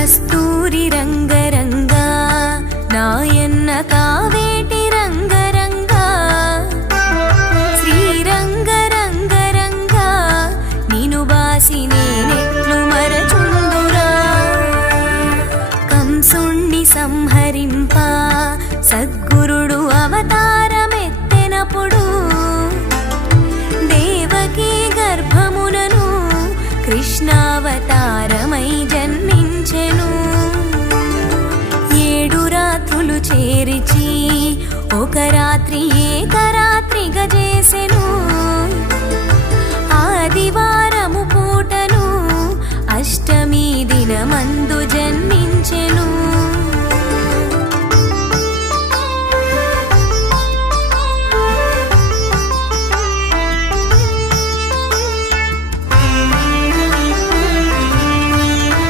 కస్తూరి రంగరంగా నాయన్న కావేటి రంగరంగా శ్రీరంగరంగరంగా నిను బాసి నేనెట్లు మరచుందురా కంసుణ్ణి సంహరింప సద్గురుడు అవతారమెత్తెనప్పుడు దేవకీ గర్భమునను కృష్ణావతారమై జన్మించెను 7 రాత్రులు చేరిచి ఒక